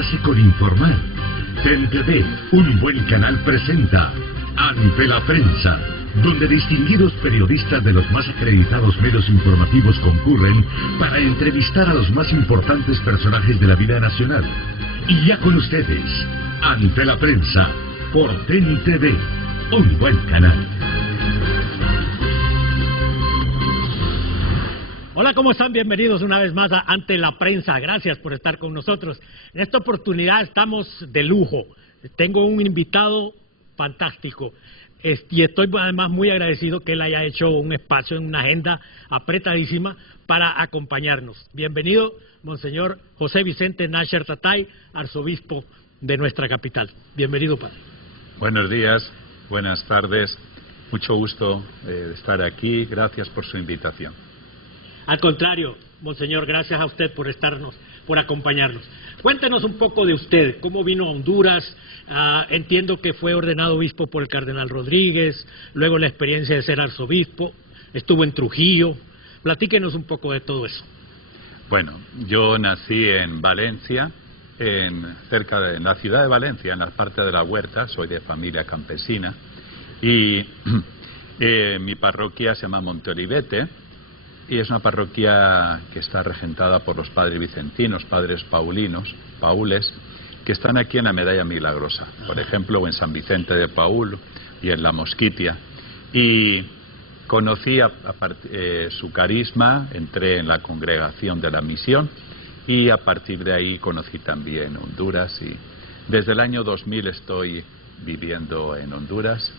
informarse con informar. TEN-TV, un buen canal, presenta Ante la Prensa, donde distinguidos periodistas de los más acreditados medios informativos concurren para entrevistar a los más importantes personajes de la vida nacional. Y ya con ustedes, Ante la Prensa, por TEN-TV, un buen canal. Hola, ¿cómo están? Bienvenidos una vez más a Ante la Prensa. Gracias por estar con nosotros. En esta oportunidad estamos de lujo. Tengo un invitado fantástico y estoy además muy agradecido que él haya hecho un espacio en una agenda apretadísima para acompañarnos. Bienvenido, Monseñor José Vicente Nasher Tatay, arzobispo de nuestra capital. Bienvenido, padre. Buenos días, buenas tardes. Mucho gusto de estar aquí. Gracias por su invitación. Al contrario, Monseñor, gracias a usted por acompañarnos. Cuéntenos un poco de usted, cómo vino a Honduras. Entiendo que fue ordenado obispo por el cardenal Rodríguez, luego la experiencia de ser arzobispo, estuvo en Trujillo. Platíquenos un poco de todo eso. Bueno, yo nací en Valencia, en la ciudad de Valencia, en la parte de la Huerta. Soy de familia campesina y mi parroquia se llama Monteolivete. Y es una parroquia que está regentada por los padres vicentinos, padres paules, que están aquí en la Medalla Milagrosa, por ejemplo, o en San Vicente de Paúl y en la Mosquitia. Y conocí su carisma, entré en la congregación de la misión y a partir de ahí conocí también Honduras. Y desde el año 2000 estoy viviendo en Honduras.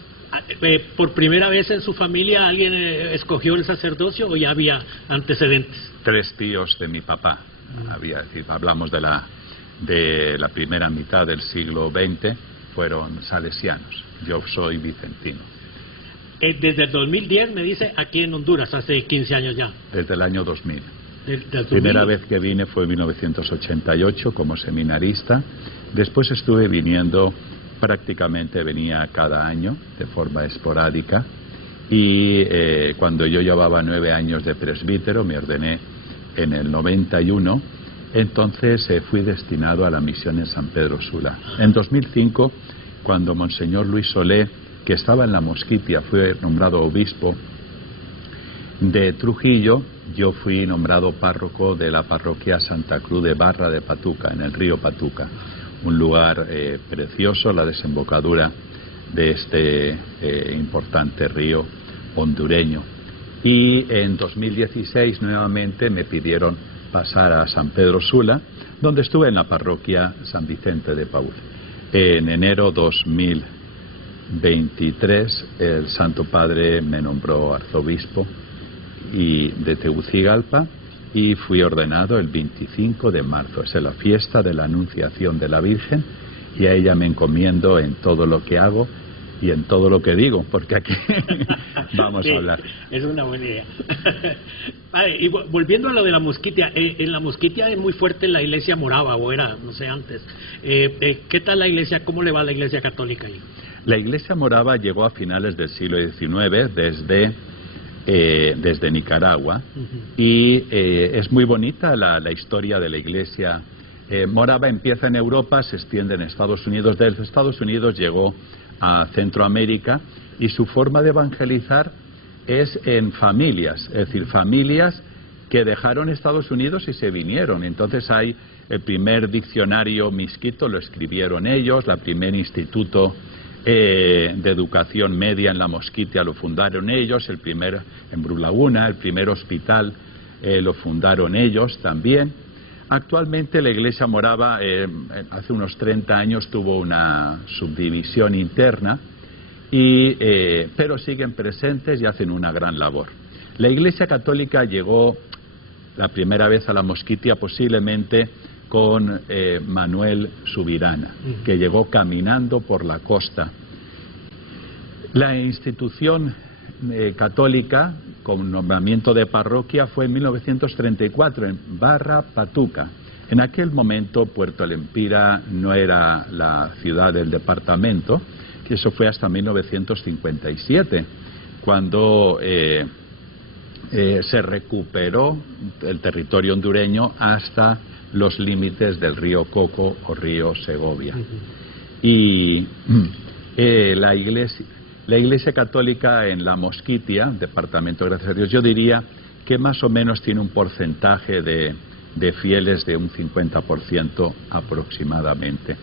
¿Por primera vez en su familia alguien escogió el sacerdocio o ya había antecedentes? 3 tíos de mi papá. Hablamos de la primera mitad del siglo XX, fueron salesianos. Yo soy vicentino. Desde el 2010, me dice, aquí en Honduras, hace 15 años ya. Desde el año 2000. La primera vez que vine fue en 1988 como seminarista. Después estuve viniendo. Prácticamente venía cada año de forma esporádica y cuando yo llevaba 9 años de presbítero, me ordené en el 91, entonces fui destinado a la misión en San Pedro Sula. En 2005, cuando Monseñor Luis Solé, que estaba en la Mosquitia, fue nombrado obispo de Trujillo, yo fui nombrado párroco de la parroquia Santa Cruz de Barra de Patuca, en el río Patuca. Un lugar precioso, la desembocadura de este importante río hondureño. Y en 2016 nuevamente me pidieron pasar a San Pedro Sula, donde estuve en la parroquia San Vicente de Paúl. En enero 2023 el Santo Padre me nombró arzobispo de Tegucigalpa, y fui ordenado el 25 de marzo. Es la fiesta de la Anunciación de la Virgen y a ella me encomiendo en todo lo que hago y en todo lo que digo, porque aquí vamos a hablar. Es una buena idea. Y volviendo a lo de la Mosquitia, en la Mosquitia es muy fuerte la iglesia morava, o era, no sé, antes. ¿Qué tal la iglesia? ¿Cómo le va a la iglesia católica ahí? La iglesia morava llegó a finales del siglo XIX desde Nicaragua y es muy bonita la historia de la iglesia morava. Empieza en Europa, se extiende en Estados Unidos, desde Estados Unidos llegó a Centroamérica y su forma de evangelizar es en familias, es decir, familias que dejaron Estados Unidos y se vinieron. Entonces hay el primer diccionario misquito, lo escribieron ellos, el primer instituto de educación media en la Mosquitia lo fundaron ellos, el primer en Brulaguna, el primer hospital lo fundaron ellos también. Actualmente la iglesia morava hace unos 30 años tuvo una subdivisión interna, pero siguen presentes y hacen una gran labor. La iglesia católica llegó la primera vez a la Mosquitia posiblemente con Manuel Subirana, que llegó caminando por la costa. La institución católica, con nombramiento de parroquia, fue en 1934 en Barra Patuca. En aquel momento Puerto Lempira no era la ciudad del departamento, que eso fue hasta 1957, cuando se recuperó el territorio hondureño hasta los límites del río Coco o río Segovia. Y la Iglesia Católica en la Mosquitia, departamento, gracias a Dios, yo diría que más o menos tiene un porcentaje de fieles de un 50% aproximadamente,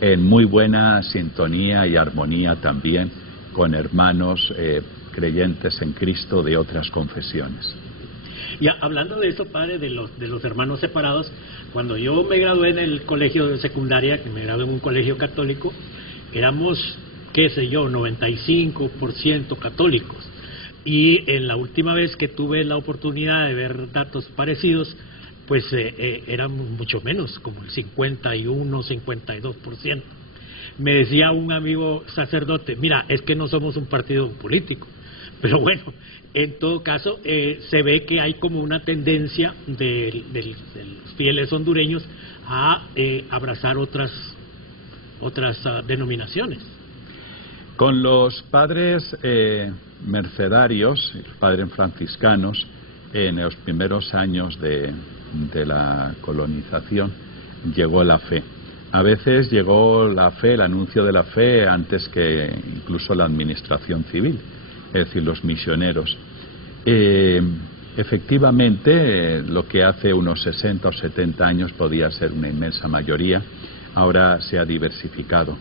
en muy buena sintonía y armonía también con hermanos creyentes en Cristo de otras confesiones. Y hablando de eso, padre, de los hermanos separados, cuando yo me gradué en el colegio de secundaria, que me gradué en un colegio católico, éramos, qué sé yo, 95% católicos. Y en la última vez que tuve la oportunidad de ver datos parecidos, pues eran mucho menos, como el 51, 52%. Me decía un amigo sacerdote, mira, es que no somos un partido político. Pero bueno, en todo caso, se ve que hay como una tendencia de los fieles hondureños a abrazar otras denominaciones. Con los padres mercedarios, los padres franciscanos, en los primeros años de la colonización, llegó la fe. A veces llegó la fe, el anuncio de la fe, antes que incluso la administración civil, es decir, los misioneros. Efectivamente, lo que hace unos 60 o 70 años podía ser una inmensa mayoría, ahora se ha diversificado.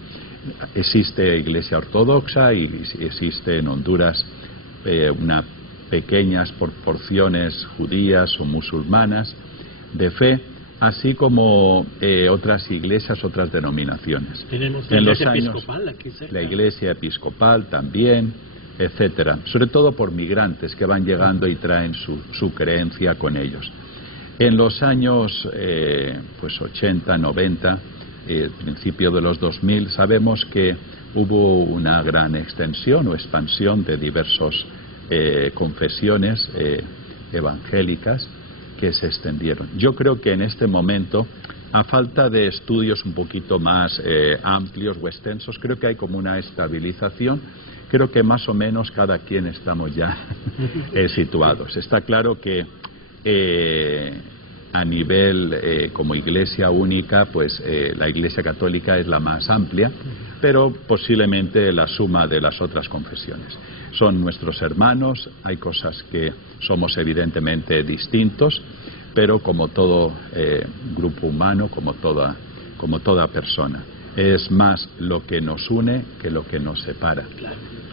Existe Iglesia Ortodoxa y existe en Honduras unas pequeñas porciones judías o musulmanas de fe, así como otras iglesias, otras denominaciones. Tenemos la Iglesia Episcopal aquí cerca. La Iglesia Episcopal también, etcétera. Sobre todo por migrantes que van llegando y traen su creencia con ellos. En los años pues 80, 90, principio de los 2000, sabemos que hubo una gran extensión o expansión de diversas confesiones evangélicas que se extendieron. Yo creo que en este momento, a falta de estudios un poquito más amplios o extensos, creo que hay como una estabilización. Creo que más o menos cada quien estamos ya situados. Está claro que a nivel como Iglesia única, pues la Iglesia Católica es la más amplia, pero posiblemente la suma de las otras confesiones. Son nuestros hermanos, hay cosas que somos evidentemente distintos, pero como todo grupo humano, como toda persona, es más lo que nos une que lo que nos separa.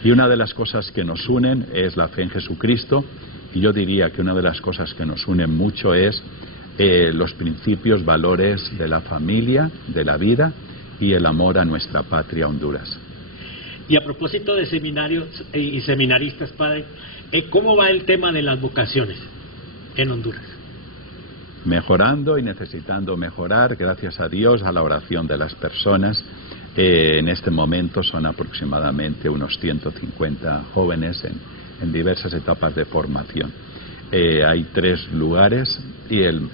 Y una de las cosas que nos unen es la fe en Jesucristo, y yo diría que una de las cosas que nos unen mucho es los principios, valores de la familia, de la vida y el amor a nuestra patria Honduras. Y a propósito de seminarios y seminaristas, padre, ¿cómo va el tema de las vocaciones en Honduras? Mejorando y necesitando mejorar, gracias a Dios, a la oración de las personas. En este momento son aproximadamente unos 150 jóvenes en diversas etapas de formación. Hay 3 lugares y el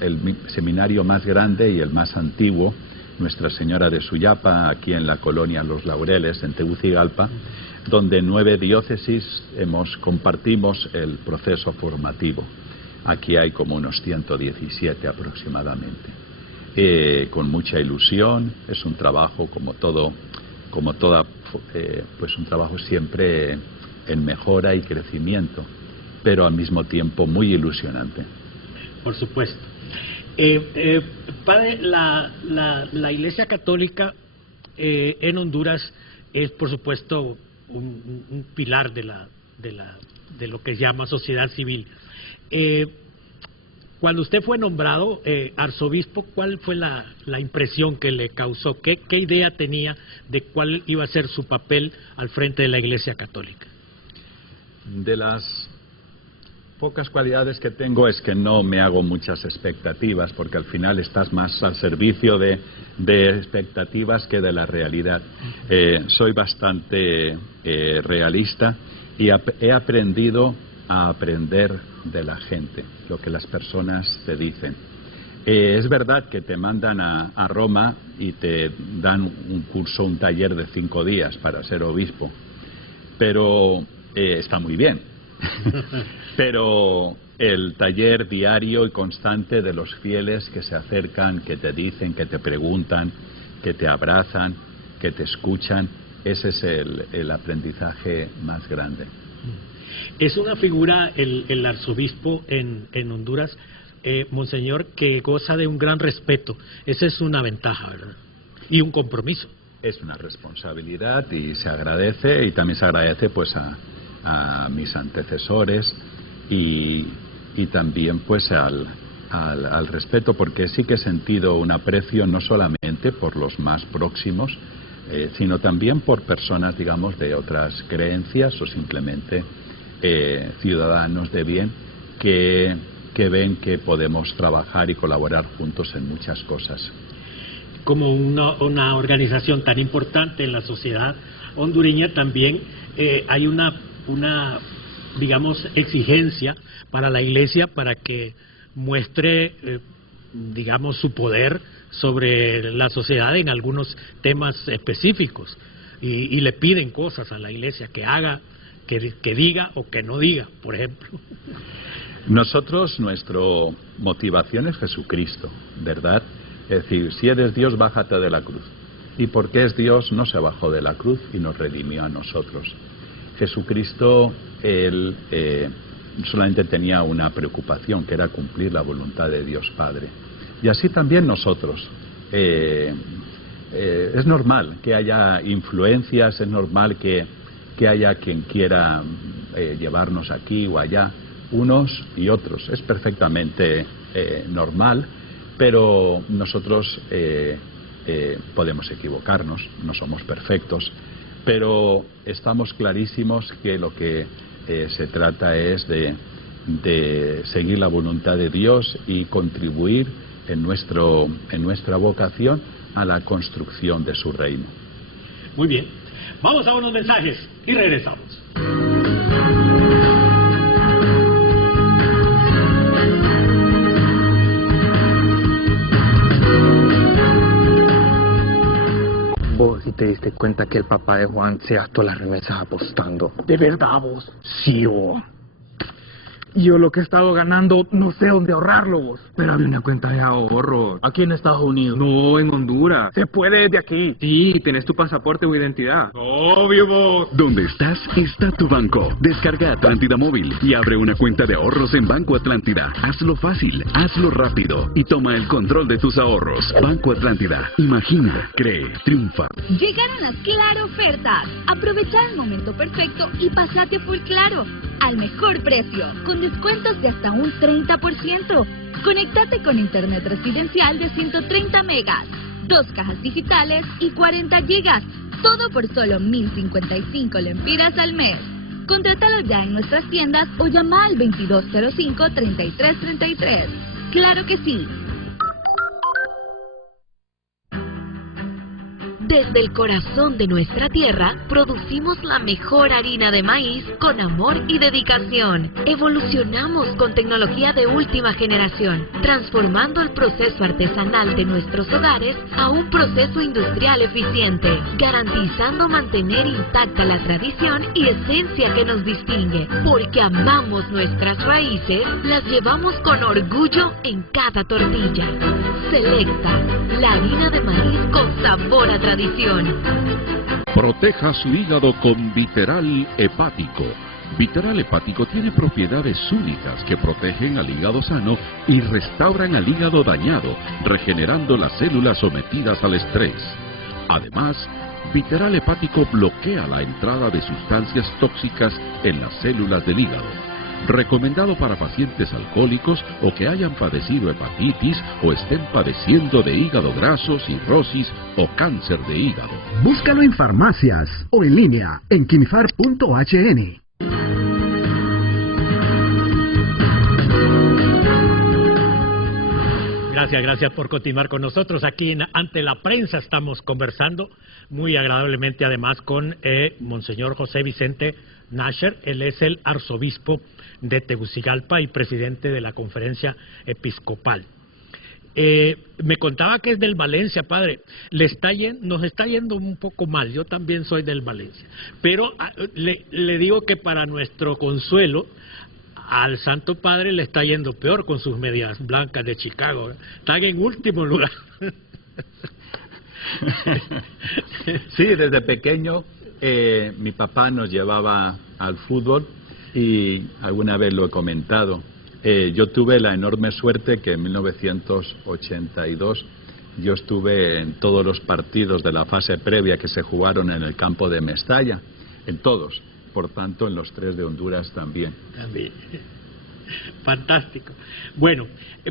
seminario más grande y el más antiguo, Nuestra Señora de Suyapa, aquí en la colonia Los Laureles, en Tegucigalpa, donde 9 diócesis compartimos el proceso formativo. Aquí hay como unos 117 aproximadamente. Con mucha ilusión, es un trabajo pues un trabajo siempre en mejora y crecimiento, pero al mismo tiempo muy ilusionante. Por supuesto. Padre, la Iglesia Católica en Honduras es, por supuesto, un pilar de lo que se llama sociedad civil. Cuando usted fue nombrado arzobispo, ¿cuál fue la impresión que le causó? ¿Qué idea tenía de cuál iba a ser su papel al frente de la Iglesia Católica? De las pocas cualidades que tengo es que no me hago muchas expectativas, porque al final estás más al servicio de expectativas que de la realidad. Soy bastante realista y he aprendido a aprender de la gente, lo que las personas te dicen. Es verdad que te mandan a Roma y te dan un curso, un taller de 5 días para ser obispo, pero está muy bien. Pero el taller diario y constante de los fieles que se acercan, que te dicen, que te preguntan, que te abrazan, que te escuchan. Ese es el aprendizaje más grande. Es una figura, el arzobispo en Honduras, monseñor, que goza de un gran respeto. Esa es una ventaja, ¿verdad? Y un compromiso. Es una responsabilidad y se agradece, y también se agradece pues a mis antecesores y también pues al respeto, porque sí que he sentido un aprecio no solamente por los más próximos, sino también por personas, digamos, de otras creencias o simplemente ciudadanos de bien que ven que podemos trabajar y colaborar juntos en muchas cosas. Como una organización tan importante en la sociedad hondureña, también hay una digamos, exigencia para la Iglesia para que muestre, digamos, su poder sobre la sociedad en algunos temas específicos, y le piden cosas a la Iglesia que haga, que diga o que no diga, por ejemplo. Nosotros, nuestra motivación es Jesucristo, ¿verdad? Es decir, si eres Dios, bájate de la cruz. ¿Y por qué es Dios? No se bajó de la cruz y nos redimió a nosotros. Jesucristo, Él solamente tenía una preocupación, que era cumplir la voluntad de Dios Padre. Y así también nosotros. Es normal que haya influencias, es normal que haya quien quiera llevarnos aquí o allá, unos y otros. Es perfectamente normal, pero nosotros podemos equivocarnos, no somos perfectos, pero estamos clarísimos que lo que se trata es de seguir la voluntad de Dios y contribuir en nuestra vocación a la construcción de su reino. Muy bien, vamos a unos mensajes y regresamos. Vos, si te diste cuenta que el papá de Juan se gastó las remesas apostando. ¿De verdad, vos? Sí, vos. Yo lo que he estado ganando, no sé dónde ahorrarlo, vos. Pero había una cuenta de ahorros. ¿Aquí en Estados Unidos? No, en Honduras. Se puede desde aquí. Sí, tenés tu pasaporte o identidad. Obvio, vos. ¿Dónde estás? Está tu banco. Descarga Atlántida Móvil y abre una cuenta de ahorros en Banco Atlántida. Hazlo fácil, hazlo rápido y toma el control de tus ahorros. Banco Atlántida. Imagina, cree, triunfa. Llegaron las Claro ofertas. Aprovecha el momento perfecto y pásate por Claro. Al mejor precio, con descuentos de hasta un 30%. Conéctate con internet residencial de 130 megas, 2 cajas digitales y 40 gigas. Todo por solo 1.055 lempiras al mes. Contrátalo ya en nuestras tiendas o llama al 2205-3333. ¡Claro que sí! Desde el corazón de nuestra tierra, producimos la mejor harina de maíz con amor y dedicación. Evolucionamos con tecnología de última generación, transformando el proceso artesanal de nuestros hogares a un proceso industrial eficiente, garantizando mantener intacta la tradición y esencia que nos distingue. Porque amamos nuestras raíces, las llevamos con orgullo en cada tortilla. Selecta, la harina de maíz con sabor a tradición. Proteja su hígado con Viteral Hepático. Viteral Hepático tiene propiedades únicas que protegen al hígado sano y restauran al hígado dañado, regenerando las células sometidas al estrés. Además, Viteral Hepático bloquea la entrada de sustancias tóxicas en las células del hígado. Recomendado para pacientes alcohólicos o que hayan padecido hepatitis o estén padeciendo de hígado graso, cirrosis o cáncer de hígado. Búscalo en farmacias o en línea en quimifar.hn. Gracias por continuar con nosotros. Aquí ante la prensa estamos conversando muy agradablemente además con Monseñor José Vicente Nasher. Él es el arzobispo de Tegucigalpa y presidente de la conferencia episcopal. Me contaba que es del Valencia, padre. Nos está yendo un poco mal. Yo también soy del Valencia. Pero le digo que para nuestro consuelo, Al Santo Padre le está yendo peor con sus medias blancas de Chicago. Están en último lugar. Sí, desde pequeño mi papá nos llevaba al fútbol y alguna vez lo he comentado. Yo tuve la enorme suerte que en 1982 yo estuve en todos los partidos de la fase previa que se jugaron en el campo de Mestalla, en todos, por tanto en los 3 de Honduras también. También. Fantástico. Bueno,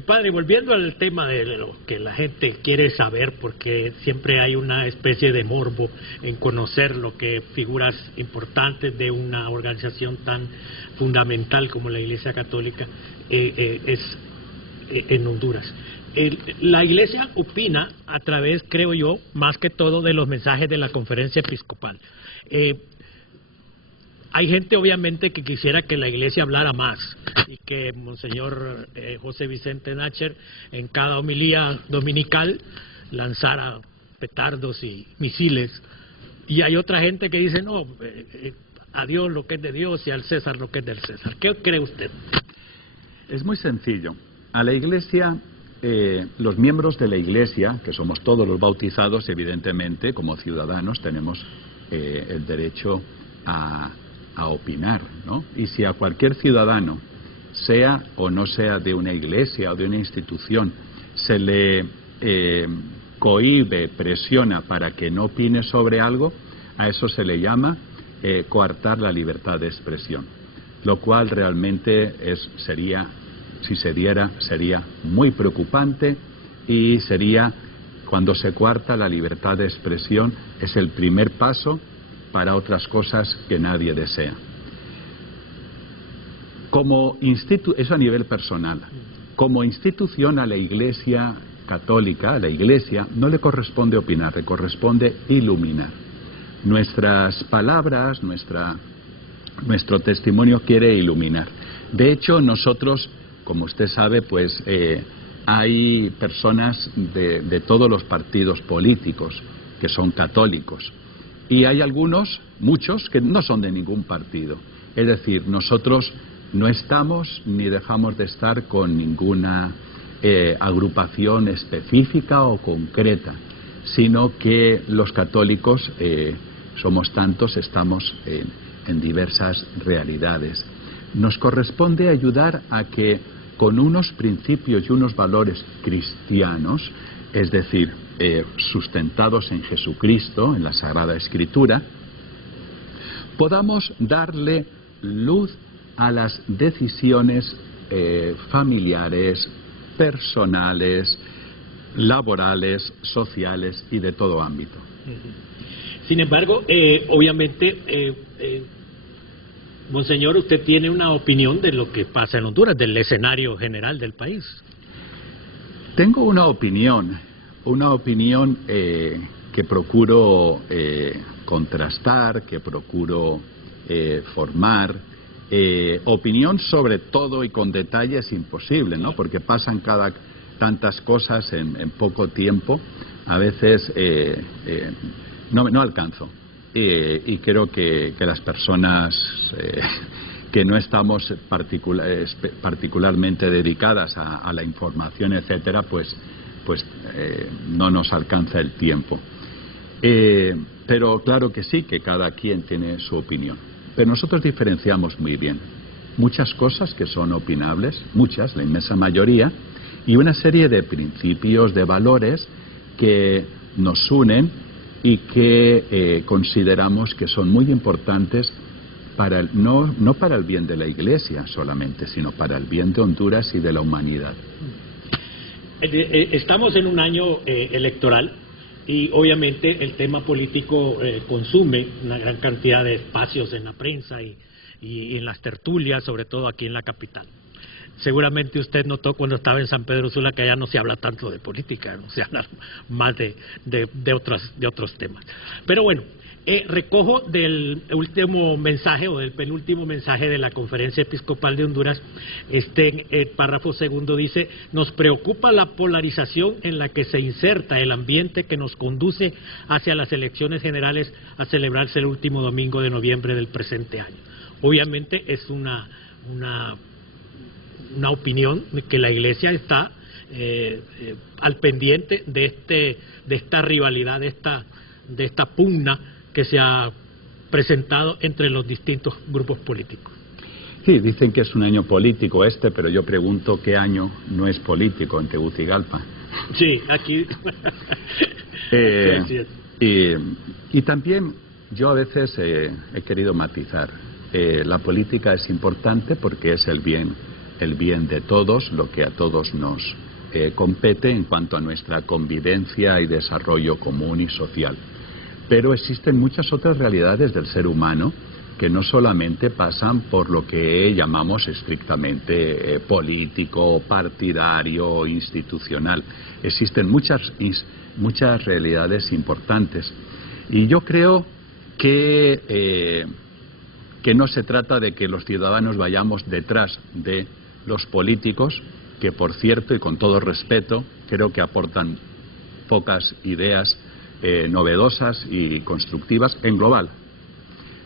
padre, volviendo al tema de lo que la gente quiere saber, porque siempre hay una especie de morbo en conocer lo que figuras importantes de una organización tan fundamental como la Iglesia Católica es en Honduras. La Iglesia opina a través, creo yo, más que todo de los mensajes de la Conferencia Episcopal. Hay gente obviamente que quisiera que la Iglesia hablara más y que Monseñor José Vicente Nácher en cada homilía dominical lanzara petardos y misiles. Y hay otra gente que dice, no, a Dios lo que es de Dios y al César lo que es del César. ¿Qué cree usted? Es muy sencillo. A la Iglesia, los miembros de la Iglesia, que somos todos los bautizados, evidentemente, como ciudadanos, tenemos el derecho a opinar, ¿no? Y si a cualquier ciudadano, sea o no sea de una iglesia o de una institución, se le cohíbe, presiona para que no opine sobre algo, a eso se le llama coartar la libertad de expresión, lo cual realmente sería, si se diera, sería muy preocupante y sería, cuando se coarta la libertad de expresión, es el primer paso para otras cosas que nadie desea. Eso a nivel personal. Como institución, a la Iglesia Católica, a la Iglesia, no le corresponde opinar, le corresponde iluminar. Nuestras palabras, nuestro testimonio quiere iluminar. De hecho, nosotros, como usted sabe, pues hay personas de todos los partidos políticos que son católicos. Y hay algunos, muchos, que no son de ningún partido. Es decir, nosotros no estamos ni dejamos de estar con ninguna agrupación específica o concreta, sino que los católicos somos tantos, estamos en diversas realidades. Nos corresponde ayudar a que con unos principios y unos valores cristianos, es decir, sustentados en Jesucristo, en la Sagrada Escritura, podamos darle luz a las decisiones familiares, personales, laborales, sociales y de todo ámbito. Sin embargo, obviamente, Monseñor, usted tiene una opinión de lo que pasa en Honduras, del escenario general del país. Tengo una opinión que procuro contrastar, que procuro formar. Opinión sobre todo y con detalle es imposible, ¿no? Porque pasan tantas cosas en poco tiempo, a veces no alcanzo. Y creo que las personas que no estamos particularmente dedicadas a la información, etcétera, pues no nos alcanza el tiempo. Pero claro que sí, que cada quien tiene su opinión. Pero nosotros diferenciamos muy bien muchas cosas que son opinables, muchas, la inmensa mayoría, y una serie de principios, de valores que nos unen y que consideramos que son muy importantes no para el bien de la Iglesia solamente, sino para el bien de Honduras y de la humanidad. Estamos en un año electoral y obviamente el tema político consume una gran cantidad de espacios en la prensa y en las tertulias, sobre todo aquí en la capital. Seguramente usted notó cuando estaba en San Pedro Sula que allá no se habla tanto de política, no se habla más de otros temas. Pero bueno, recojo del último mensaje o del penúltimo mensaje de la Conferencia Episcopal de Honduras, el párrafo segundo dice: nos preocupa la polarización en la que se inserta el ambiente que nos conduce hacia las elecciones generales a celebrarse el último domingo de noviembre del presente año. Obviamente es una una opinión de que la Iglesia está al pendiente de esta rivalidad, de esta pugna que se ha presentado entre los distintos grupos políticos. Sí, dicen que es un año político pero yo pregunto qué año no es político en Tegucigalpa. Sí, aquí. Y también yo a veces he querido matizar. La política es importante porque es el bien de todos, lo que a todos nos compete en cuanto a nuestra convivencia y desarrollo común y social. Pero existen muchas otras realidades del ser humano que no solamente pasan por lo que llamamos estrictamente político, partidario, institucional. Existen muchas realidades importantes. Y yo creo que no se trata de que los ciudadanos vayamos detrás de los políticos, que por cierto y con todo respeto creo que aportan pocas ideas novedosas y constructivas en global,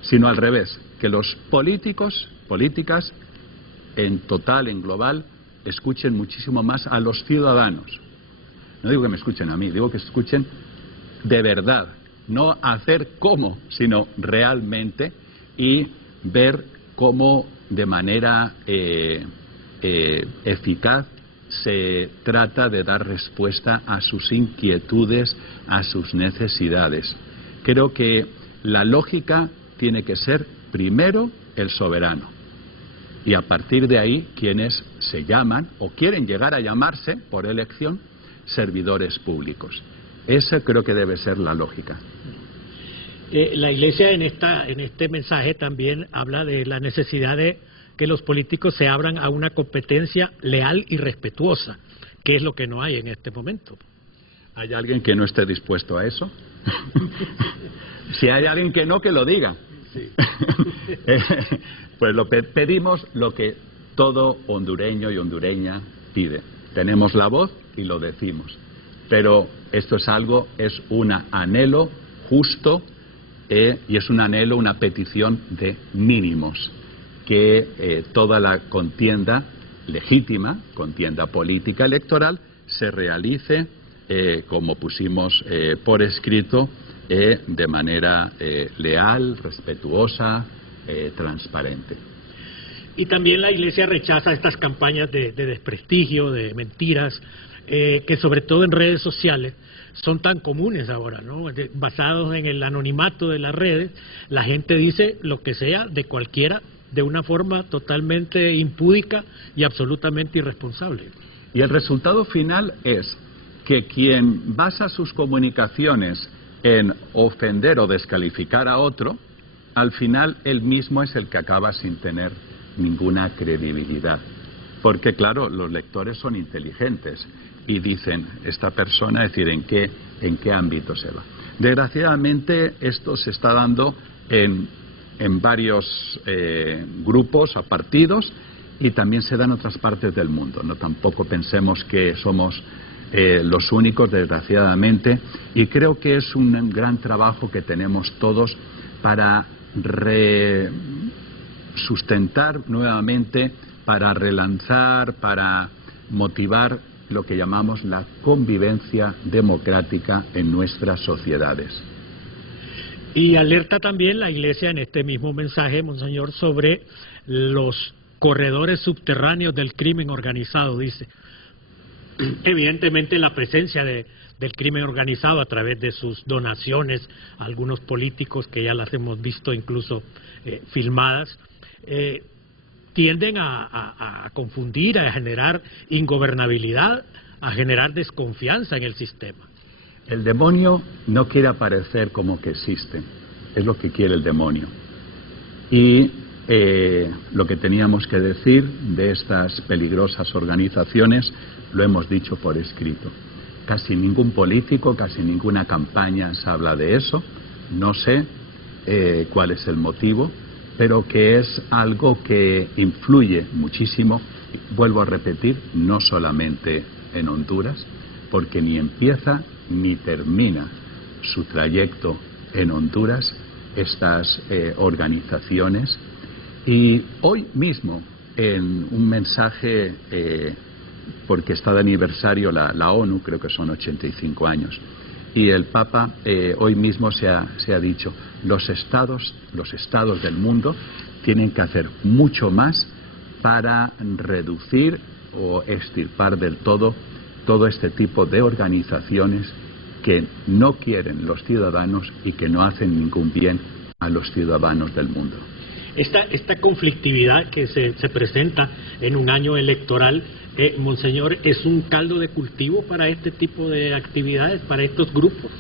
sino al revés, que los políticas en total, en global, escuchen muchísimo más a los ciudadanos. No digo que me escuchen a mí, digo que escuchen de verdad, no hacer cómo, sino realmente, y ver cómo de manera eficaz se trata de dar respuesta a sus inquietudes, a sus necesidades. Creo que la lógica tiene que ser primero el soberano y a partir de ahí quienes se llaman o quieren llegar a llamarse por elección servidores públicos. Esa creo que debe ser la lógica. La Iglesia en este mensaje también habla de la necesidad de que los políticos se abran a una competencia leal y respetuosa, que es lo que no hay en este momento. ¿Hay alguien que no esté dispuesto a eso? Si hay alguien que no, que lo diga. Sí. Pues pedimos lo que todo hondureño y hondureña pide. Tenemos la voz y lo decimos. Pero esto es un anhelo justo y es un anhelo, una petición de mínimos. Que toda la contienda legítima, contienda política electoral, se realice, como pusimos por escrito, de manera leal, respetuosa, transparente. Y también la Iglesia rechaza estas campañas de desprestigio, de mentiras, que sobre todo en redes sociales son tan comunes ahora, ¿no? Basados en el anonimato de las redes, la gente dice lo que sea de cualquiera, de una forma totalmente impúdica y absolutamente irresponsable. Y el resultado final es que quien basa sus comunicaciones en ofender o descalificar a otro, al final él mismo es el que acaba sin tener ninguna credibilidad. Porque claro, los lectores son inteligentes y dicen, esta persona, es decir, ¿en qué ámbito se va? Desgraciadamente esto se está dando en varios grupos o partidos y también se da en otras partes del mundo. No, tampoco pensemos que somos los únicos, desgraciadamente, y creo que es un gran trabajo que tenemos todos para sustentar nuevamente, para relanzar, para motivar lo que llamamos la convivencia democrática en nuestras sociedades. Y alerta también la Iglesia en este mismo mensaje, Monseñor, sobre los corredores subterráneos del crimen organizado, dice. Evidentemente la presencia del crimen organizado a través de sus donaciones a algunos políticos, que ya las hemos visto incluso filmadas, tienden a confundir, a generar ingobernabilidad, a generar desconfianza en el sistema. El demonio no quiere aparecer como que existe, es lo que quiere el demonio. Y lo que teníamos que decir de estas peligrosas organizaciones lo hemos dicho por escrito. Casi ningún político, casi ninguna campaña se habla de eso. No sé cuál es el motivo, pero que es algo que influye muchísimo, vuelvo a repetir, no solamente en Honduras, porque ni empieza ni termina su trayecto en Honduras estas organizaciones. Y hoy mismo en un mensaje, porque está de aniversario la ONU, creo que son 85 años, y el Papa hoy mismo se ha dicho, los estados del mundo tienen que hacer mucho más para reducir o extirpar del todo este tipo de organizaciones que no quieren los ciudadanos y que no hacen ningún bien a los ciudadanos del mundo. Esta conflictividad que se presenta en un año electoral, Monseñor, ¿es un caldo de cultivo para este tipo de actividades, para estos grupos?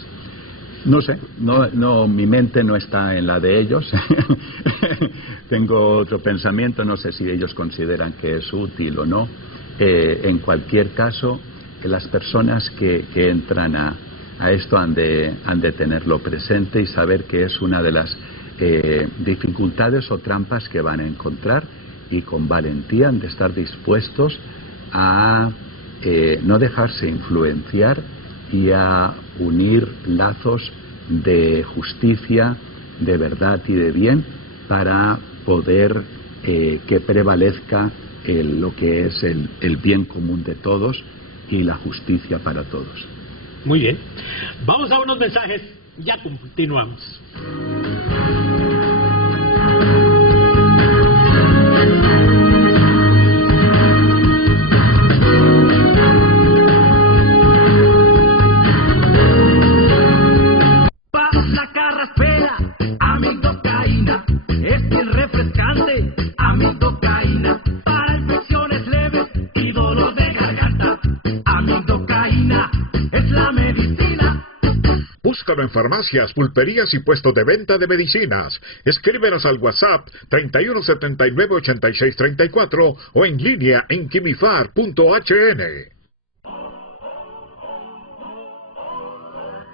No sé, no, mi mente no está en la de ellos. Tengo otro pensamiento, no sé si ellos consideran que es útil o no. En cualquier caso, las personas que entran a esto han de tenerlo presente y saber que es una de las dificultades o trampas que van a encontrar, y con valentía han de estar dispuestos a no dejarse influenciar y a unir lazos de justicia, de verdad y de bien para poder que prevalezca lo que es el bien común de todos y la justicia para todos. Muy bien. Vamos a unos mensajes, ya continuamos. La carraspera, amidocaína, es el refrescante, amidocaína, para infecciones leves y dolor de garganta, amidocaína, es la medicina. Búscalo en farmacias, pulperías y puestos de venta de medicinas. Escríbenos al WhatsApp 3179-8634 o en línea en quimifar.hn.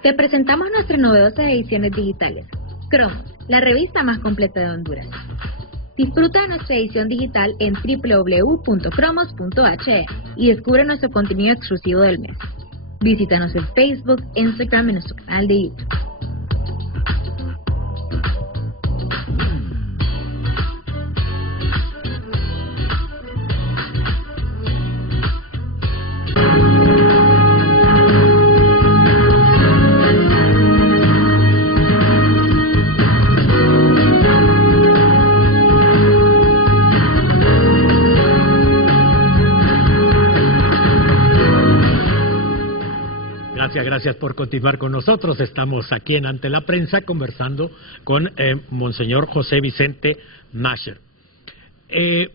Te presentamos nuestras novedosas ediciones digitales. Cromos, la revista más completa de Honduras. Disfruta de nuestra edición digital en www.cromos.he y descubre nuestro contenido exclusivo del mes. Visítanos en Facebook, Instagram y nuestro canal de YouTube. Gracias por continuar con nosotros. Estamos aquí en Ante la Prensa conversando con Monseñor José Vicente Nasher. Sí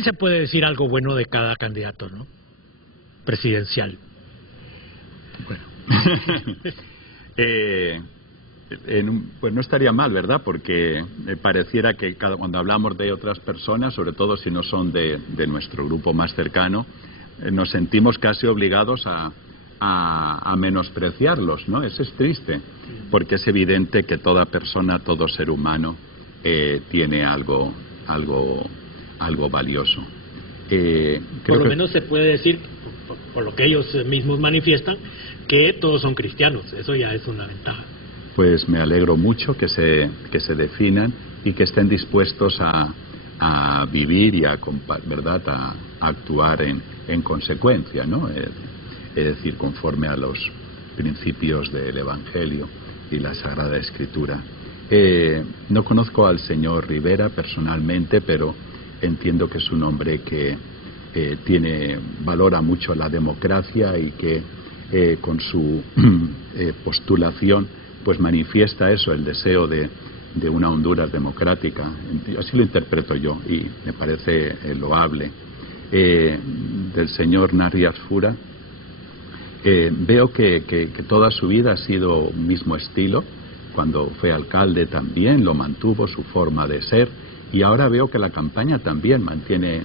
se puede decir algo bueno de cada candidato, ¿no? Presidencial. Bueno. Pues no estaría mal, ¿verdad? Porque pareciera que cuando hablamos de otras personas, sobre todo si no son de nuestro grupo más cercano, nos sentimos casi obligados a menospreciarlos, ¿no? Eso es triste, porque es evidente que toda persona, todo ser humano tiene algo valioso. Por lo menos se puede decir, por lo que ellos mismos manifiestan, que todos son cristianos. Eso ya es una ventaja. Pues me alegro mucho que se definan y que estén dispuestos a vivir y ¿verdad?, a actuar en consecuencia, ¿no? Es decir, conforme a los principios del Evangelio y la Sagrada Escritura. No conozco al señor Rivera personalmente, pero entiendo que es un hombre que valora mucho la democracia y que con su postulación pues manifiesta eso, el deseo de una Honduras democrática. Así lo interpreto yo y me parece loable. Del señor Narias Fura, veo que toda su vida ha sido un mismo estilo. Cuando fue alcalde también lo mantuvo, su forma de ser, y ahora veo que la campaña también mantiene.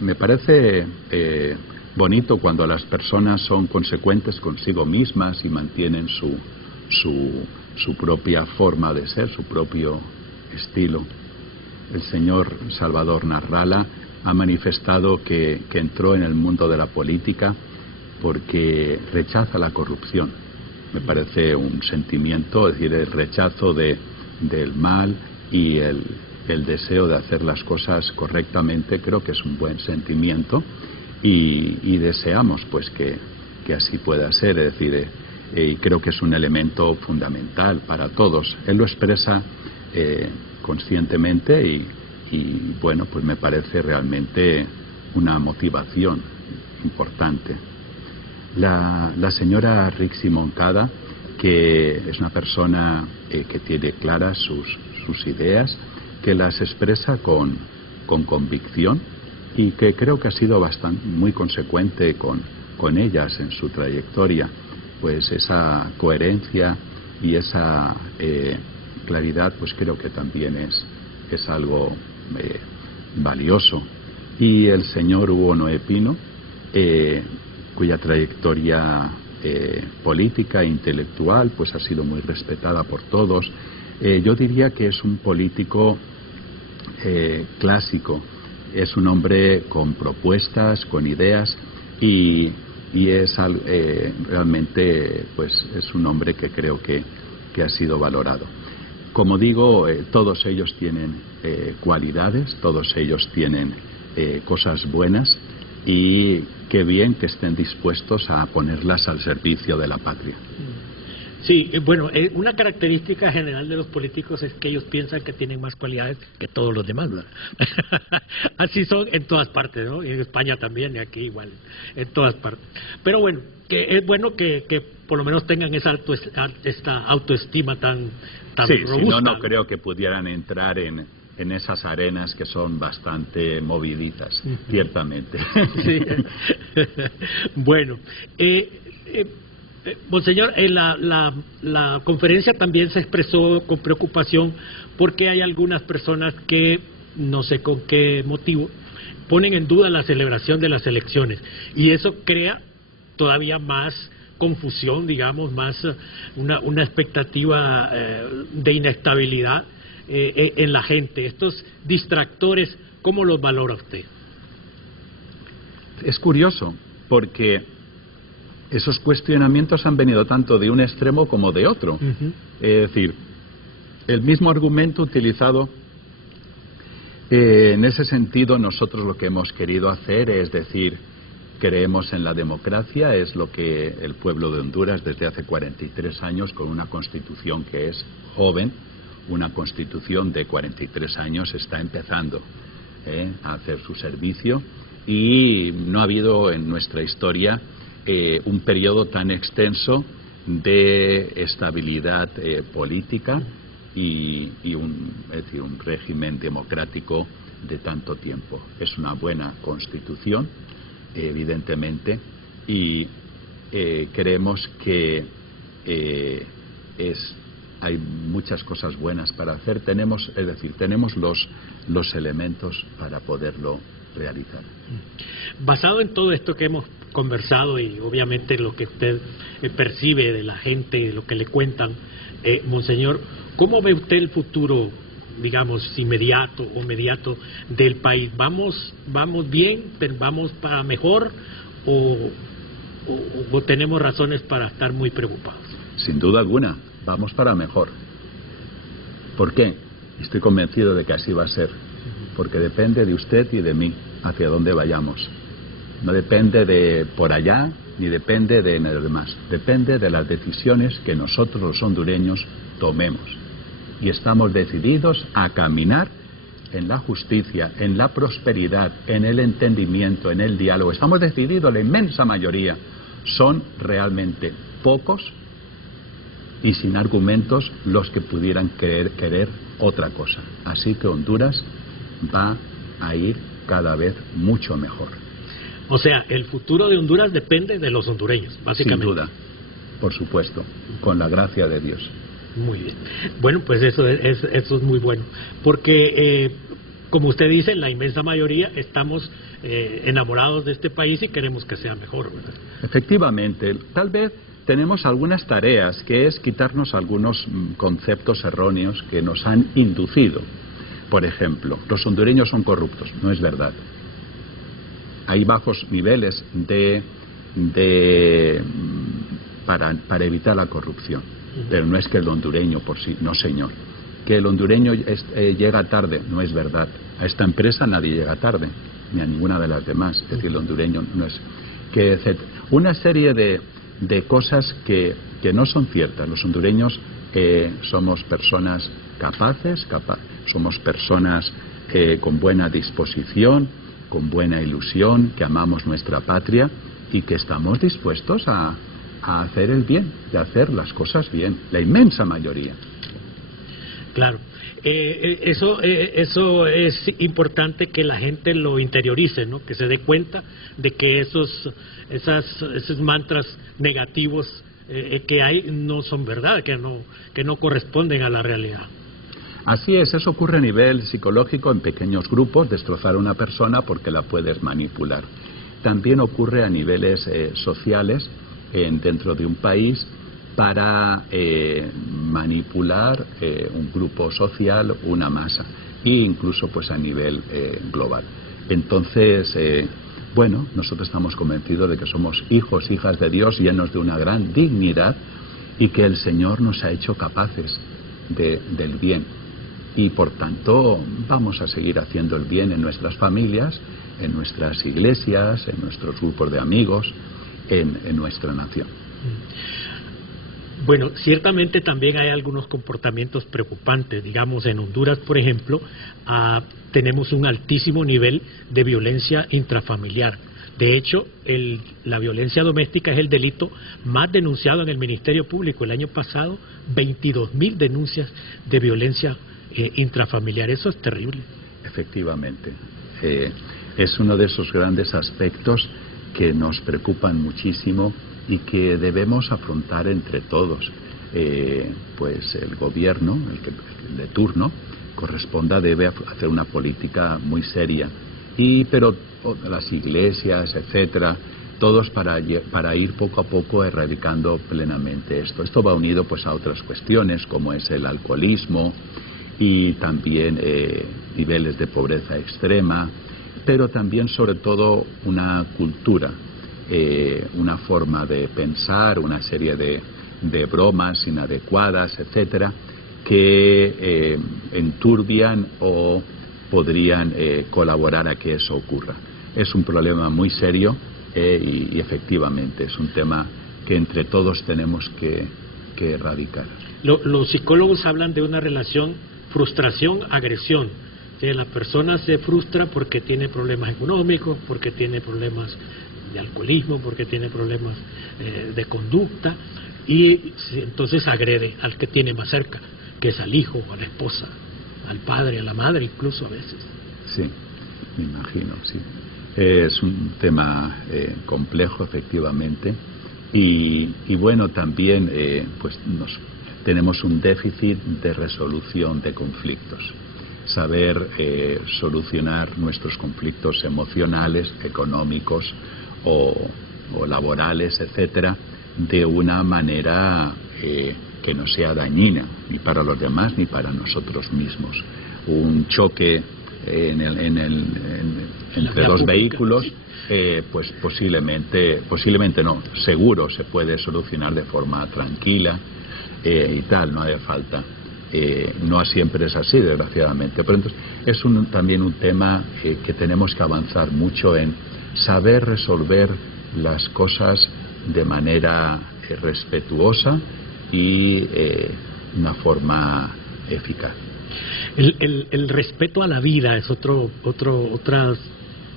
Me parece bonito cuando las personas son consecuentes consigo mismas y mantienen su propia forma de ser, su propio estilo. El señor Salvador Narrala ha manifestado que entró en el mundo de la política porque rechaza la corrupción. Me parece un sentimiento, es decir, el rechazo del mal y el deseo de hacer las cosas correctamente creo que es un buen sentimiento y deseamos pues que así pueda ser, es decir, y creo que es un elemento fundamental para todos. Él lo expresa conscientemente y bueno, pues me parece realmente una motivación importante. La señora Rixi Moncada, que es una persona que tiene claras sus ideas, que las expresa con convicción y que creo que ha sido muy consecuente con ellas en su trayectoria, pues esa coherencia y esa claridad pues creo que también es algo valioso. Y el señor Hugo Noé Pino, cuya trayectoria política e intelectual pues ha sido muy respetada por todos. Yo diría que es un político clásico, es un hombre con propuestas, con ideas y es realmente pues es un hombre que creo que ha sido valorado. Como digo, todos ellos tienen cualidades, todos ellos tienen cosas buenas y qué bien que estén dispuestos a ponerlas al servicio de la patria. Sí, bueno, una característica general de los políticos es que ellos piensan que tienen más cualidades que todos los demás, ¿verdad? Así son en todas partes, ¿no? En España también, y aquí igual, en todas partes. Pero bueno, que es bueno que por lo menos tengan esta autoestima tan robusta. Si no, no creo que pudieran entrar en esas arenas que son bastante movidizas, ciertamente. Sí. Bueno, Monseñor, la conferencia también se expresó con preocupación porque hay algunas personas que, no sé con qué motivo, ponen en duda la celebración de las elecciones y eso crea todavía más confusión, digamos, más una expectativa de inestabilidad en la gente. Estos distractores, ¿cómo los valora usted? Es curioso porque esos cuestionamientos han venido tanto de un extremo como de otro. Es decir, el mismo argumento utilizado en ese sentido. Nosotros lo que hemos querido hacer es decir, creemos en la democracia, es lo que el pueblo de Honduras desde hace 43 años, con una constitución que es joven, una constitución de 43 años, está empezando a hacer su servicio y no ha habido en nuestra historia un periodo tan extenso de estabilidad política y un régimen democrático de tanto tiempo. Es una buena constitución, evidentemente, y creemos que hay muchas cosas buenas para hacer. Tenemos los elementos para poderlo realizar. Basado en todo esto que hemos conversado y obviamente lo que usted percibe de la gente, lo que le cuentan, Monseñor, ¿cómo ve usted el futuro, digamos, inmediato o mediato del país? ¿Vamos bien, pero vamos para mejor o tenemos razones para estar muy preocupados? Sin duda alguna, vamos para mejor. ¿Por qué? Estoy convencido de que así va a ser. Porque depende de usted y de mí hacia dónde vayamos. No depende de por allá, ni depende de los demás. Depende de las decisiones que nosotros los hondureños tomemos. Y estamos decididos a caminar en la justicia, en la prosperidad, en el entendimiento, en el diálogo. Estamos decididos, la inmensa mayoría. Son realmente pocos y sin argumentos los que pudieran querer otra cosa. Así que Honduras va a ir cada vez mucho mejor. O sea, el futuro de Honduras depende de los hondureños, básicamente. Sin duda, por supuesto, con la gracia de Dios. Muy bien. Bueno, pues eso es muy bueno, porque como usted dice, la inmensa mayoría estamos enamorados de este país y queremos que sea mejor, ¿verdad? Efectivamente, tal vez tenemos algunas tareas, que es quitarnos algunos conceptos erróneos que nos han inducido. Por ejemplo, los hondureños son corruptos. No es verdad. Hay bajos niveles para evitar la corrupción. Pero no es que el hondureño por sí, no señor. Que el hondureño llega tarde, no es verdad. A esta empresa nadie llega tarde, ni a ninguna de las demás. Es decir, el hondureño no es... Una serie de cosas que no son ciertas. Los hondureños somos personas capaces, somos personas con buena disposición, con buena ilusión, que amamos nuestra patria y que estamos dispuestos a hacer el bien, de hacer las cosas bien, la inmensa mayoría. Claro, eso es importante que la gente lo interiorice, ¿no? Que se dé cuenta de que esos mantras negativos que hay no son verdad, que no corresponden a la realidad. Así es, eso ocurre a nivel psicológico en pequeños grupos, destrozar a una persona porque la puedes manipular. También ocurre a niveles sociales dentro de un país para manipular un grupo social, una masa, e incluso pues a nivel global. Entonces, bueno, nosotros estamos convencidos de que somos hijos, hijas de Dios, llenos de una gran dignidad y que el Señor nos ha hecho capaces del bien. Y por tanto vamos a seguir haciendo el bien en nuestras familias, en nuestras iglesias, en nuestros grupos de amigos, en nuestra nación. Bueno, ciertamente también hay algunos comportamientos preocupantes. Digamos, en Honduras, por ejemplo, tenemos un altísimo nivel de violencia intrafamiliar. De hecho, la violencia doméstica es el delito más denunciado en el Ministerio Público. El año pasado, 22.000 denuncias de violencia intrafamiliar. Eso es terrible. Efectivamente. Es uno de esos grandes aspectos que nos preocupan muchísimo y que debemos afrontar entre todos. Pues el gobierno, el de turno, debe hacer una política muy seria. Pero las iglesias, etcétera, todos para ir poco a poco erradicando plenamente esto. Esto va unido pues a otras cuestiones como es el alcoholismo y también niveles de pobreza extrema, pero también sobre todo una cultura, una forma de pensar, una serie de bromas inadecuadas, etcétera, que enturbian o podrían colaborar a que eso ocurra. Es un problema muy serio y efectivamente es un tema que entre todos tenemos que erradicar. Los psicólogos hablan de una relación frustración-agresión. La persona se frustra porque tiene problemas económicos, porque tiene problemas de alcoholismo, porque tiene problemas de conducta y entonces agrede al que tiene más cerca, que es al hijo, a la esposa, al padre, a la madre incluso a veces. Sí, me imagino, sí. Es un tema complejo efectivamente y bueno, también pues tenemos un déficit de resolución de conflictos. Saber solucionar nuestros conflictos emocionales, económicos o laborales, etcétera, de una manera que no sea dañina ni para los demás ni para nosotros mismos. Un choque entre dos vehículos, pues posiblemente no, seguro se puede solucionar de forma tranquila y tal, no hace falta. No siempre es así, desgraciadamente. Pero entonces es también un tema que tenemos que avanzar mucho en saber resolver las cosas de manera respetuosa y una eficaz. El respeto a la vida es otro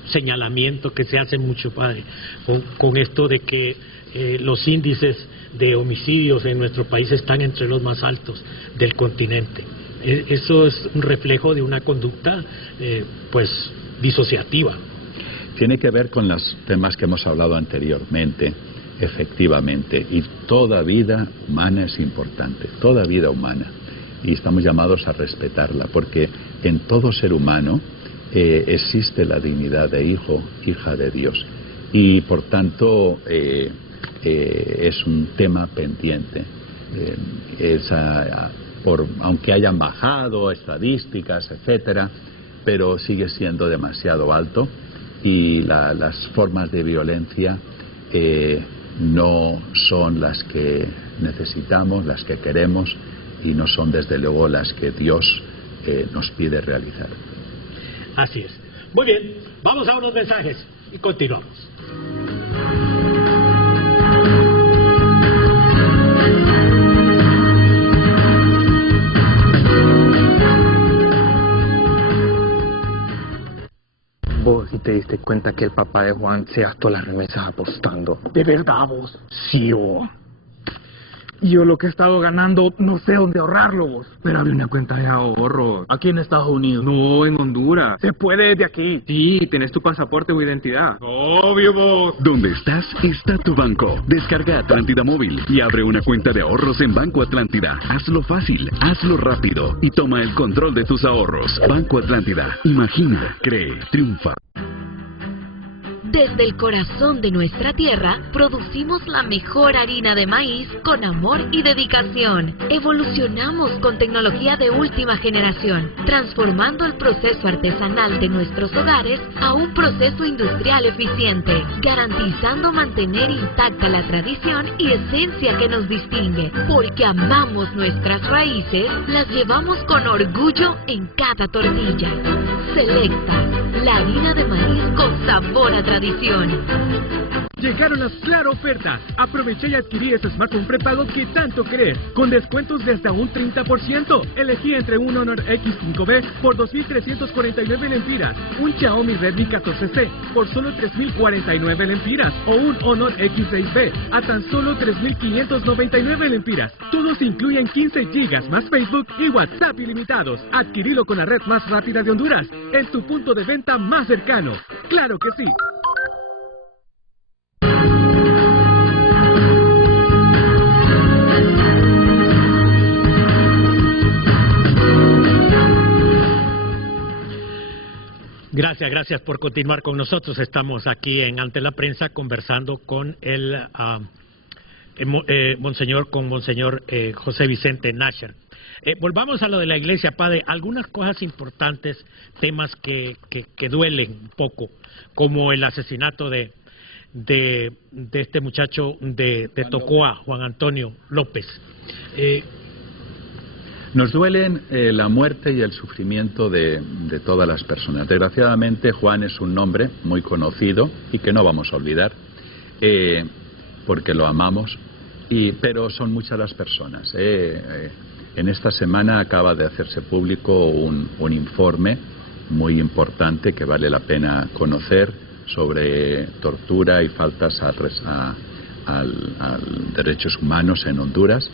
señalamiento que se hace mucho, padre, con esto de que los índices de homicidios en nuestro país están entre los más altos del continente. Eso es un reflejo de una conducta pues disociativa. Tiene que ver con los temas que hemos hablado anteriormente, efectivamente, y toda vida humana es importante, toda vida humana, y estamos llamados a respetarla, porque en todo ser humano existe la dignidad de hijo, hija de Dios, y por tanto es un tema pendiente. Aunque hayan bajado estadísticas, etcétera, pero sigue siendo demasiado alto y las formas de violencia no son las que necesitamos, las que queremos y no son desde luego las que Dios nos pide realizar. Así es. Muy bien, vamos a unos mensajes y continuamos. Vos si te diste cuenta que el papá de Juan se gastó las remesas apostando. ¿De verdad vos? Sí, vos. Yo lo que he estado ganando, no sé dónde ahorrarlo, vos. Pero abrí una cuenta de ahorro. ¿Aquí en Estados Unidos? No, en Honduras. ¿Se puede desde aquí? Sí, tenés tu pasaporte o identidad. Obvio vos. Donde estás, está tu banco. Descarga Atlántida Móvil y abre una cuenta de ahorros en Banco Atlántida. Hazlo fácil, hazlo rápido y toma el control de tus ahorros. Banco Atlántida. Imagina, cree, triunfa. Desde el corazón de nuestra tierra, producimos la mejor harina de maíz con amor y dedicación. Evolucionamos con tecnología de última generación, transformando el proceso artesanal de nuestros hogares a un proceso industrial eficiente, garantizando mantener intacta la tradición y esencia que nos distingue. Porque amamos nuestras raíces, las llevamos con orgullo en cada tortilla. Selecta, la harina de maíz con sabor a tradición. Llegaron las Claro ofertas. Aprovecha y adquirí ese smartphone prepago que tanto querés, con descuentos de hasta un 30%. Elegí entre un Honor X5B por 2.349 lempiras, un Xiaomi Redmi 14C por solo 3.049 lempiras o un Honor X6B a tan solo 3.599 lempiras. Todos incluyen 15 gigas más Facebook y WhatsApp ilimitados. Adquirilo con la red más rápida de Honduras, en tu punto de venta más cercano. ¡Claro que sí! Gracias por continuar con nosotros. Estamos aquí en Ante la Prensa conversando con Monseñor José Vicente Nasher. Volvamos a lo de la iglesia, padre. Algunas cosas importantes, temas que duelen un poco, como el asesinato de este muchacho de Tocoa, Juan Antonio López. Nos duelen la muerte y el sufrimiento de todas las personas. Desgraciadamente, Juan es un nombre muy conocido y que no vamos a olvidar, porque lo amamos, pero son muchas las personas. En esta semana acaba de hacerse público un informe muy importante que vale la pena conocer sobre tortura y faltas a derechos humanos en Honduras.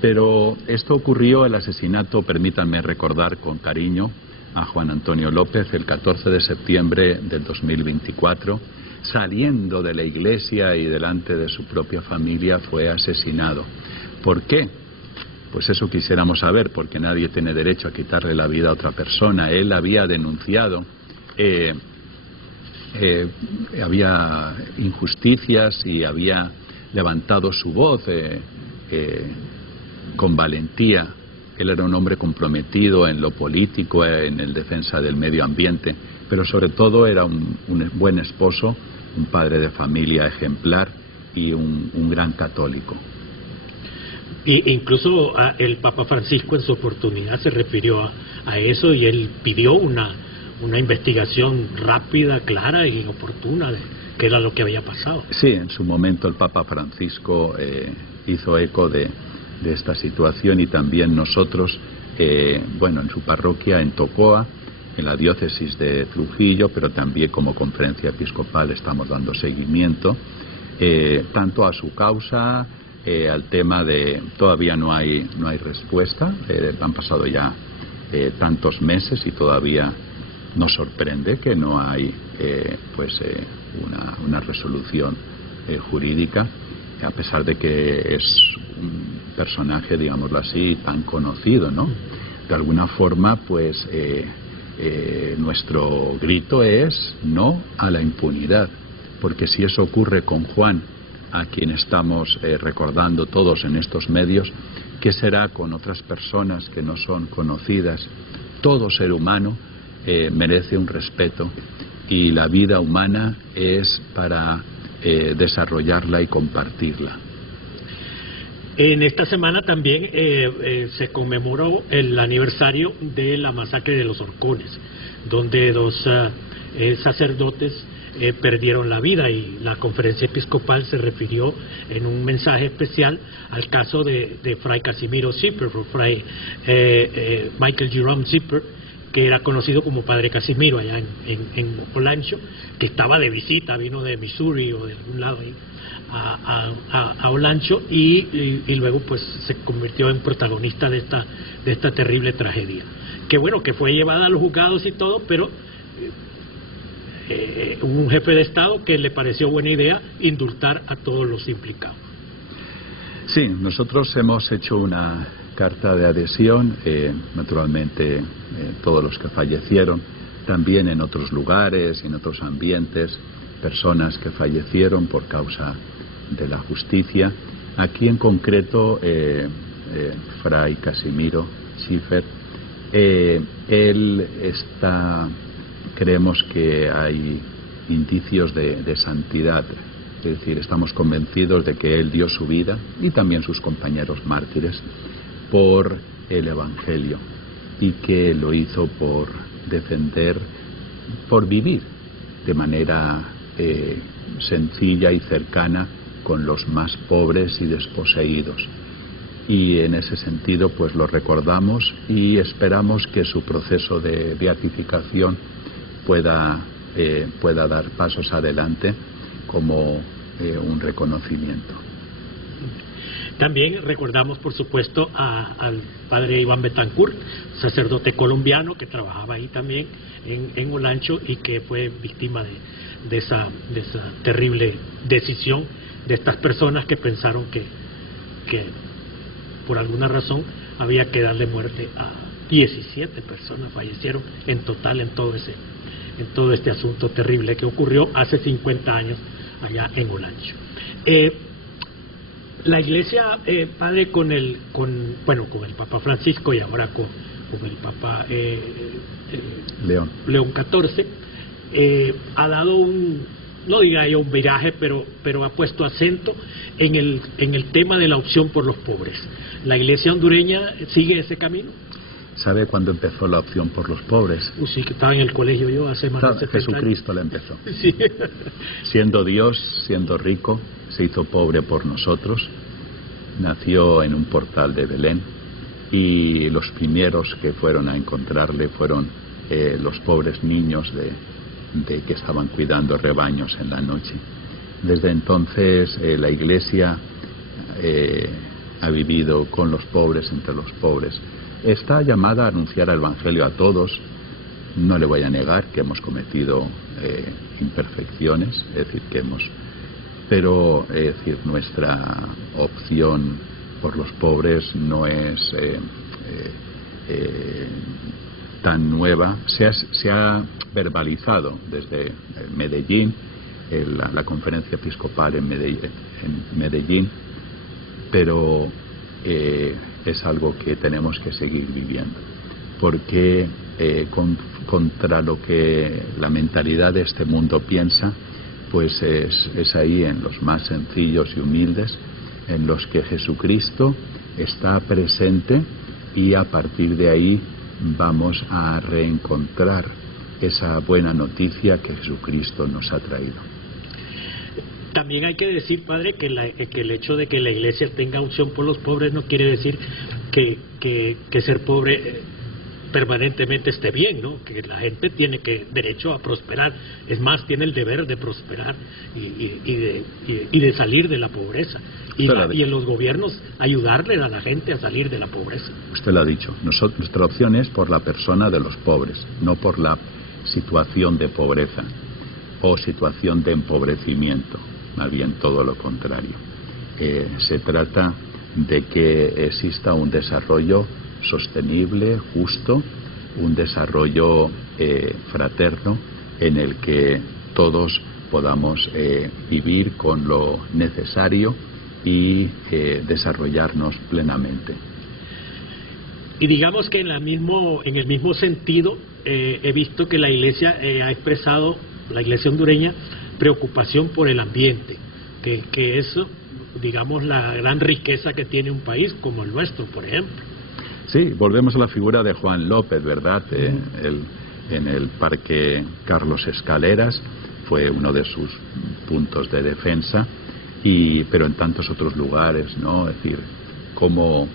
Pero esto ocurrió, el asesinato, permítanme recordar con cariño a Juan Antonio López, el 14 de septiembre del 2024, saliendo de la iglesia y delante de su propia familia, fue asesinado. ¿Por qué? Pues eso quisiéramos saber, porque nadie tiene derecho a quitarle la vida a otra persona. Él había denunciado, había injusticias y había levantado su voz con valentía. Él era un hombre comprometido en lo político, en el defensa del medio ambiente, pero sobre todo era un buen esposo, un padre de familia ejemplar y un gran católico. Y incluso el Papa Francisco en su oportunidad se refirió a eso y él pidió una investigación rápida, clara y oportuna de qué era lo que había pasado. Sí, en su momento el Papa Francisco hizo eco de esta situación y también nosotros, en su parroquia en Tocoa, en la diócesis de Trujillo, pero también como conferencia episcopal estamos dando seguimiento tanto a su causa, al tema de todavía no hay respuesta, han pasado ya tantos meses y todavía nos sorprende que no hay una resolución jurídica, a pesar de que es un personaje, digámoslo así, tan conocido, ¿no? De alguna forma, pues nuestro grito es no a la impunidad, porque si eso ocurre con Juan, a quien estamos recordando todos en estos medios, ¿qué será con otras personas que no son conocidas? Todo ser humano merece un respeto y la vida humana es para desarrollarla y compartirla. En esta semana también se conmemoró el aniversario de la masacre de los Horcones, donde dos sacerdotes perdieron la vida, y la conferencia episcopal se refirió en un mensaje especial al caso de Fray Casimiro Zipper, o Fray Michael Jerome Zipper, que era conocido como Padre Casimiro allá en Olancho, que estaba de visita, vino de Missouri o de algún lado ahí a Olancho, y luego pues se convirtió en protagonista de esta terrible tragedia, que bueno, que fue llevada a los juzgados y todo, pero hubo un jefe de Estado que le pareció buena idea indultar a todos los implicados. Sí, nosotros hemos hecho una carta de adhesión, naturalmente todos los que fallecieron, también en otros lugares y en otros ambientes, personas que fallecieron por causa de la justicia. Aquí en concreto, Fray Casimiro Zipper, él está, creemos que hay indicios de santidad, es decir, estamos convencidos de que él dio su vida, y también sus compañeros mártires, por el Evangelio, y que lo hizo por defender, por vivir de manera sencilla y cercana con los más pobres y desposeídos. Y en ese sentido pues lo recordamos y esperamos que su proceso de beatificación pueda dar pasos adelante como un reconocimiento. También recordamos, por supuesto, al padre Iván Betancourt, sacerdote colombiano que trabajaba ahí también en Olancho, y que fue víctima de esa terrible decisión de estas personas que pensaron que por alguna razón había que darle muerte a 17 personas. Fallecieron en total en todo este asunto terrible que ocurrió hace 50 años allá en Olancho. La Iglesia, padre, con el Papa Francisco y ahora con el Papa León XIV, ha dado no diría yo un viraje, pero ha puesto acento en el tema de la opción por los pobres. ¿La Iglesia hondureña sigue ese camino? ¿Sabe cuándo empezó la opción por los pobres? Sí, que estaba en el colegio yo hace más de 70 años. Jesucristo la empezó. Sí. Siendo Dios, siendo rico, se hizo pobre por nosotros. Nació en un portal de Belén, y los primeros que fueron a encontrarle fueron los pobres niños de que estaban cuidando rebaños en la noche. Desde entonces la Iglesia ha vivido con los pobres, entre los pobres. Está llamada a anunciar el Evangelio a todos. No le voy a negar que hemos cometido imperfecciones, es decir, pero es decir, nuestra opción por los pobres no es tan nueva. Se ha verbalizado desde Medellín, la conferencia episcopal en Medellín, pero es algo que tenemos que seguir viviendo, porque contra lo que la mentalidad de este mundo piensa, pues es ahí, en los más sencillos y humildes, en los que Jesucristo está presente, y a partir de ahí vamos a reencontrar esa buena noticia que Jesucristo nos ha traído. También hay que decir, padre, que el hecho de que la Iglesia tenga opción por los pobres no quiere decir que ser pobre permanentemente esté bien, ¿no? Que la gente tiene derecho a prosperar, es más, tiene el deber de prosperar y de salir de la pobreza, y en los gobiernos ayudarle a la gente a salir de la pobreza. Usted lo ha dicho, nuestra opción es por la persona de los pobres, no por la situación de pobreza o situación de empobrecimiento, más bien todo lo contrario. Se trata de que exista un desarrollo sostenible, justo, un desarrollo fraterno, en el que todos podamos vivir con lo necesario y desarrollarnos plenamente. Y digamos que en el mismo sentido, he visto que la Iglesia ha expresado, la Iglesia hondureña, preocupación por el ambiente, que eso digamos, la gran riqueza que tiene un país como el nuestro, por ejemplo. Sí, volvemos a la figura de Juan López, ¿verdad? En el Parque Carlos Escaleras fue uno de sus puntos de defensa, pero en tantos otros lugares, ¿no? Es decir, cómo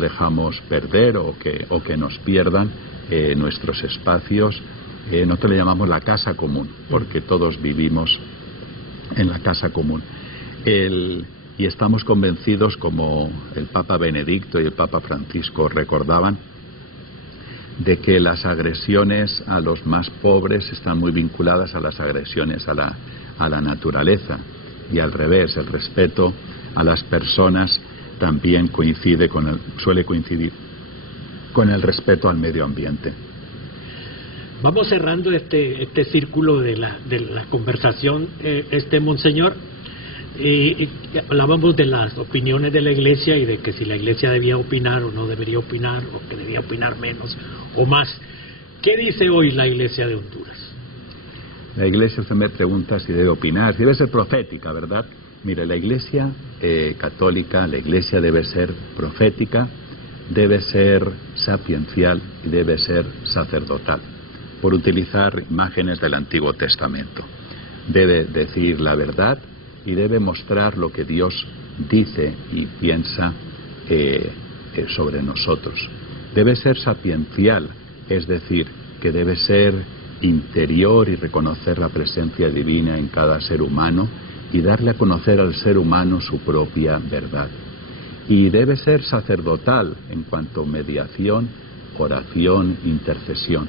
dejamos perder o que nos pierdan nuestros espacios. Nosotros le llamamos la casa común, porque todos vivimos en la casa común. Y estamos convencidos, como el Papa Benedicto y el Papa Francisco recordaban, de que las agresiones a los más pobres están muy vinculadas a las agresiones a la naturaleza, y al revés, el respeto a las personas también suele coincidir con el respeto al medio ambiente. Vamos cerrando este círculo de la conversación, Monseñor. Hablábamos de las opiniones de la Iglesia y de que si la Iglesia debía opinar o no debería opinar, o que debía opinar menos o más. ¿Qué dice hoy la Iglesia de Honduras? La Iglesia, usted me pregunta si debe opinar, si debe ser profética, ¿verdad? Mire, la Iglesia católica, la Iglesia debe ser profética, debe ser sapiencial y debe ser sacerdotal, por utilizar imágenes del Antiguo Testamento. Debe decir la verdad y debe mostrar lo que Dios dice y piensa sobre nosotros. Debe ser sapiencial, es decir, que debe ser interior y reconocer la presencia divina en cada ser humano y darle a conocer al ser humano su propia verdad. Y debe ser sacerdotal en cuanto a mediación, oración, intercesión.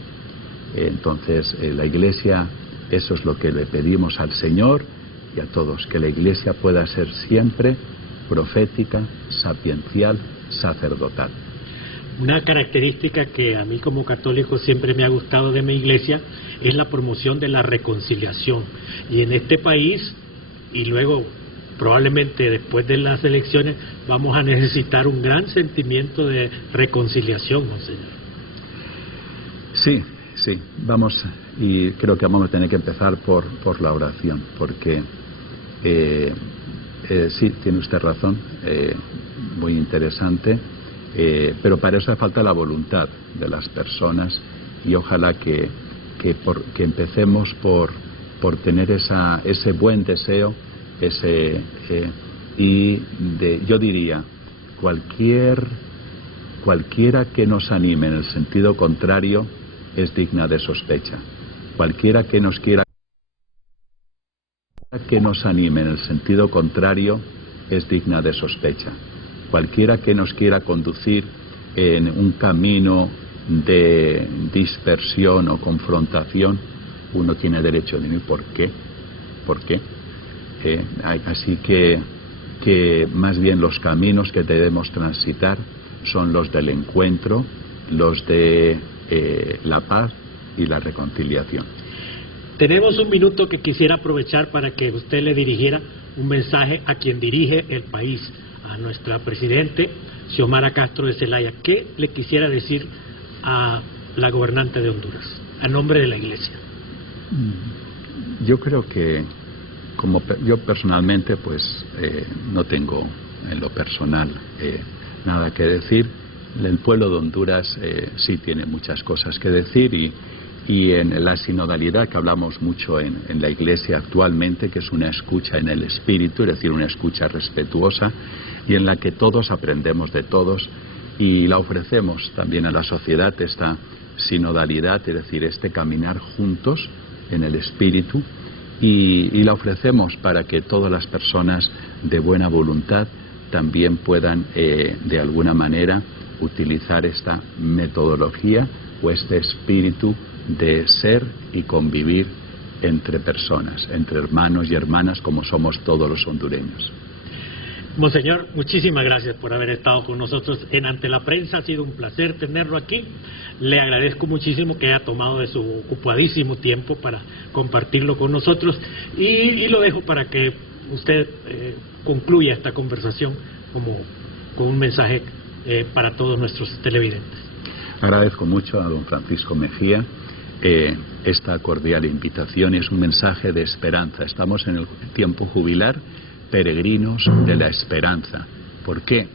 Entonces, la Iglesia, eso es lo que le pedimos al Señor y a todos, que la Iglesia pueda ser siempre profética, sapiencial, sacerdotal. Una característica que a mí como católico siempre me ha gustado de mi Iglesia es la promoción de la reconciliación. Y en este país, y luego probablemente después de las elecciones, vamos a necesitar un gran sentimiento de reconciliación, Monseñor. Sí, vamos, y creo que vamos a tener que empezar por la oración, porque sí, tiene usted razón, muy interesante, pero para eso hace falta la voluntad de las personas, y ojalá que empecemos por tener ese buen deseo, yo diría, cualquiera que nos anime en el sentido contrario es digna de sospecha. Cualquiera que nos anime en el sentido contrario es digna de sospecha. Cualquiera que nos quiera conducir en un camino de dispersión o confrontación, uno tiene derecho de decir ¿por qué? ¿Por qué? Así que más bien los caminos que debemos transitar son los del encuentro, los de la paz y la reconciliación. Tenemos un minuto que quisiera aprovechar para que usted le dirigiera un mensaje a quien dirige el país, a nuestra presidente, Xiomara Castro de Zelaya. ¿Qué le quisiera decir a la gobernante de Honduras, a nombre de la Iglesia? Yo creo que, yo personalmente, pues no tengo en lo personal nada que decir. El pueblo de Honduras sí tiene muchas cosas que decir, y en la sinodalidad que hablamos mucho en la Iglesia actualmente, que es una escucha en el espíritu, es decir, una escucha respetuosa, y en la que todos aprendemos de todos, y la ofrecemos también a la sociedad, esta sinodalidad, es decir, este caminar juntos en el espíritu, y la ofrecemos para que todas las personas de buena voluntad también puedan de alguna manera utilizar esta metodología o este espíritu de ser y convivir entre personas, entre hermanos y hermanas, como somos todos los hondureños. Monseñor, muchísimas gracias por haber estado con nosotros en Ante la Prensa. Ha sido un placer tenerlo aquí. Le agradezco muchísimo que haya tomado de su ocupadísimo tiempo para compartirlo con nosotros, y lo dejo para que usted concluya esta conversación con un mensaje para todos nuestros televidentes. Agradezco mucho a don Francisco Mejía esta cordial invitación, y es un mensaje de esperanza. Estamos en el tiempo jubilar, peregrinos de la esperanza. ¿Por qué?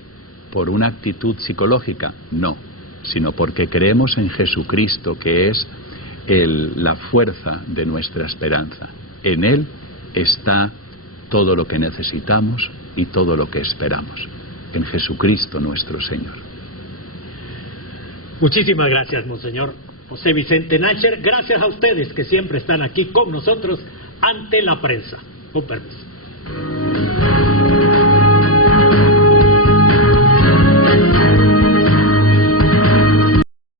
¿Por una actitud psicológica? No, sino porque creemos en Jesucristo, que es la fuerza de nuestra esperanza. En Él está todo lo que necesitamos y todo lo que esperamos. En Jesucristo nuestro Señor. Muchísimas gracias, Monseñor José Vicente Nácher. Gracias a ustedes que siempre están aquí con nosotros ante la prensa. Con permiso.